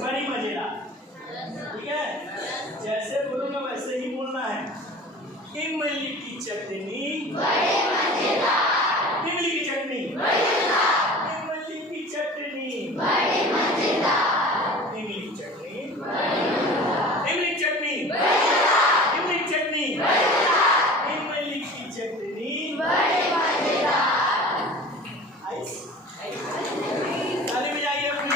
बड़ी मजेदार। ठीक है, जैसे बोलूंगा वैसे ही बोलना है। इमली की चटनी बड़ी मजेदार, इमली की चटनी बड़ी मजेदार, इमली की चटनी बड़ी मजेदार, इमली की चटनी बड़ी मजेदार, इमली की चटनी बड़ी मजेदार, इमली की चटनी बड़ी मजेदार, इमली की चटनी बड़ी मजेदार। आइस ताली बजाइए अपनी।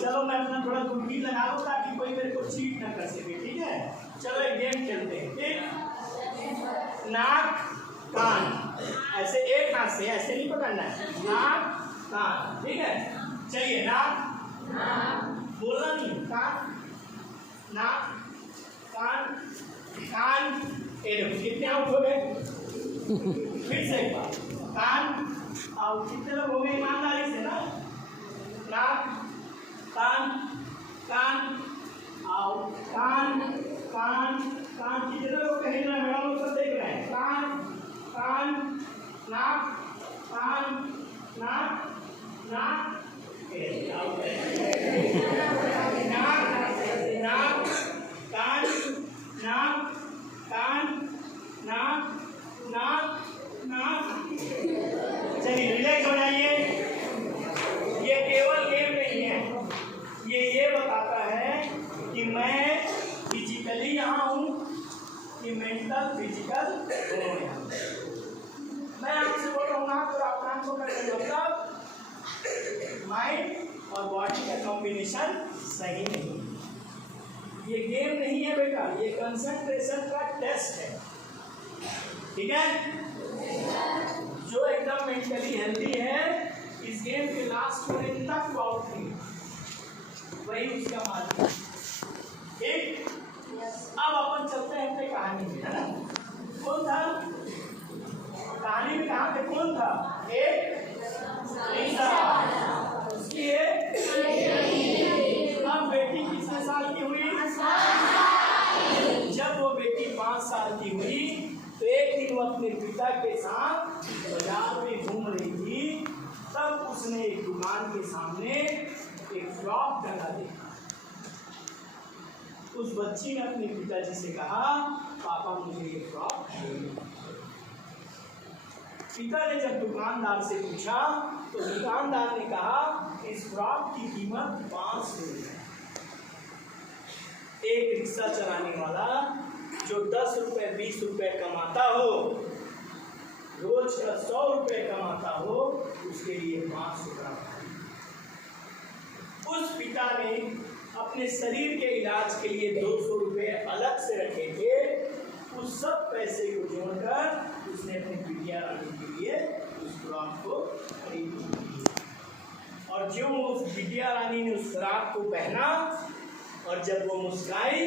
चलो मैं अपना थोड़ा दूरबीन लगा लूं ताकि कोई मेरे को चीट ना कर सके। ठीक है, चलो एक गेम खेलते हैं। ठीक, नाक कान, ऐसे एक हाथ से ऐसे नहीं पकड़ना है, नाक कान। ठीक है, चलिए नाक बोलना नहीं, कान नाक कान कान। कितने आउट हो गए? फिर से एक बार, कान आउट। कितने लोग हो गए ईमानदारी से ना? नाक कान कान आउट, कान कान कान। कितने लोग कहीं ना मैडम लोग सब देख रहे हैं? कान कान नाक कान नाक नाक आउट। नाक कान नाक कान नाक नाक नाक। चलिए रिलैक्स हो जाइए। ये केवल गेम नहीं है, ये बताता है कि मैं फिजिकली यहाँ हूँ कि मेंटल फिजिकल दोनों यहाँ। मैं आपसे बोल रहा हूँ ना, तो आप काम को करके मतलब माइंड और बॉडी का कॉम्बिनेशन सही नहीं। ये गेम नहीं है बेटा, ये कंसंट्रेशन का टेस्ट है। ठीक है, जो एकदम मेंटली हेल्दी है इस गेम के लास्ट मिनट तक आउट नहीं, वही उसका मालिक है। ठीक, अब अपन चलते हैं अपने कहानी में, है ना? कौन था कहानी में? कहाँ पे कौन था? एक रीसा, उसकी अब बेटी कितने साल की हुई? जब वो बेटी 5 साल की हुई तो एक दिन वो अपने पिता के साथ बाजार में घूम रही थी, तब उसने एक दुकान के सामने एक फ्रॉक टंगा देखा। उस बच्ची ने अपने पिताजी से कहा, पापा मुझे ये फ्रॉक चाहिए। पिता ने जब दुकानदार से पूछा तो दुकानदार ने कहा इस फ्रॉक की कीमत 500 रुपये। एक रिक्शा चलाने वाला जो 10 रुपये 20 रुपये कमाता हो, रोज का 100 रुपये कमाता हो, उसके लिए 500 रुपये। उस पिता ने अपने शरीर के इलाज के लिए 200 रुपये अलग से रखे थे। उस सब पैसे को जोड़कर उसने अपनी बिटिया रानी के लिए उस फ्रॉक को खरीदी। और जो उस बिटिया रानी ने उस फ्रॉक को पहना और जब वो मुस्काई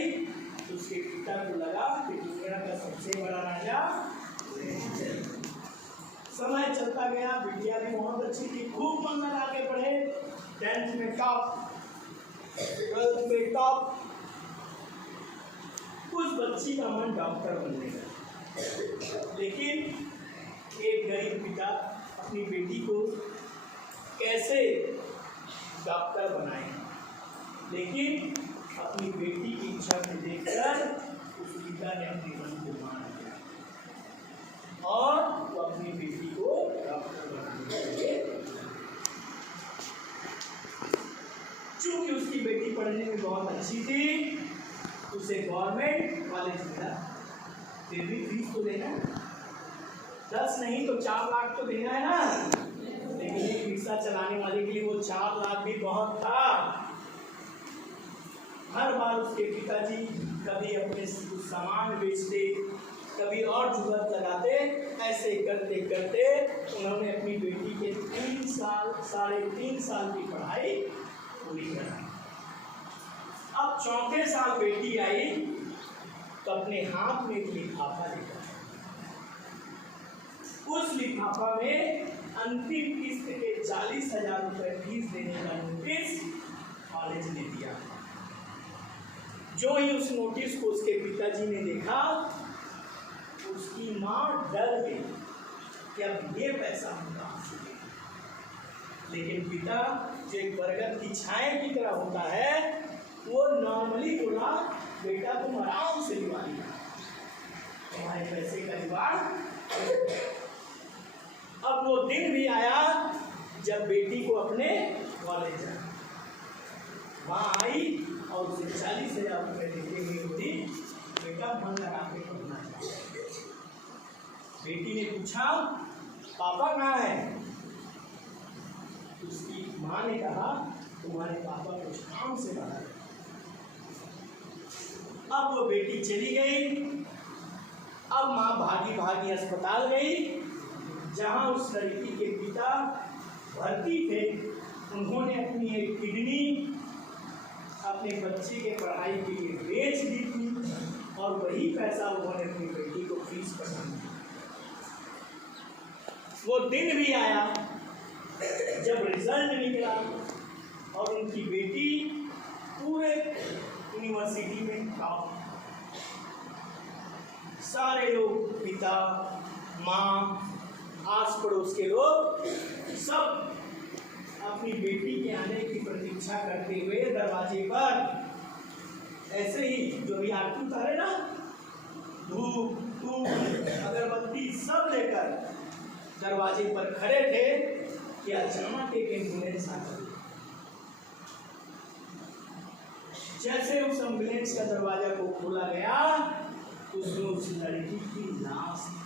तो उसके पिता को लगा कि दुनिया का सबसे बड़ा राजा। समय चलता गया, बिटिया भी बहुत अच्छी थी, खूब मन लगा के पढ़े, 10th में टॉप, 12th में टॉप। उस बच्ची का मन डॉक्टर बनने का, लेकिन एक गरीब पिता अपनी बेटी को कैसे डॉक्टर बनाए, लेकिन अपनी बेटी की इच्छा को देखकर उस पिता ने अपने मन को मान लिया और वो अपनी बेटी को डॉक्टर बनाने के लिए, चूंकि उसकी बेटी पढ़ने में बहुत अच्छी थी, उसे गवर्नमेंट कॉलेज मिला। फिर भी फीस तो देना, 10 नहीं तो 4 लाख तो देना है ना। लेकिन एक रिक्शा चलाने वाले के लिए वो 4 लाख भी बहुत था। हर बार उसके पिताजी कभी अपने सामान बेचते, कभी और जुगत लगाते, ऐसे करते करते उन्होंने अपनी बेटी के 3 साल 3.5 साल की पढ़ाई पूरी कराई। अब 4थे साल बेटी आई तो अपने हाथ में एक लिफाफा लेकर, उस लिफाफा में अंतिम किस्त के 40,000 रुपये फीस देने का नोटिस कॉलेज ने दिया। जो ही उस नोटिस को उसके पिताजी ने देखा, उसकी माँ डर गई कि अब ये पैसा हम कहाँ से दें। लेकिन पिता जो एक बरगद की छाया की तरह होता है, वो नॉर्मली बोला, बेटा तुम आराम से जुगाड़ लिया, तुम्हारे पैसे का जुगाड़। अब वो दिन भी आया जब बेटी को अपने कॉलेज जाना, वहाँ आई और उसे 40,000 रुपये देते हुए बोली, बेटा मन लगा के पढ़ना चाहिए। बेटी ने पूछा, पापा कहाँ है? उसकी माँ ने कहा, तुम्हारे पापा कुछ काम से बाहर। अब वो बेटी चली गई। अब माँ भागी भागी अस्पताल गई, जहाँ उस लड़की के पिता भर्ती थे। उन्होंने अपनी एक किडनी अपने बच्चे के पढ़ाई के लिए बेच दी थी और वही पैसा उन्होंने अपनी बेटी को फीस पढ़ा दी। वो दिन भी आया जब रिजल्ट निकला और उनकी बेटी पूरे यूनिवर्सिटी में टॉप। सारे लोग, पिता, माँ, आस पड़ोस के लोग, सब अपनी बेटी के आने की प्रतीक्षा करते हुए दरवाजे पर ऐसे ही जो भी आरती उतारे ना, धूप अगरबत्ती सब लेकर दरवाजे पर खड़े थे कि अचानक एक एम्बुलेंस आ गई। जैसे उस एम्बुलेंस का दरवाजा को खोला गया, उसमें उस लड़की की लाश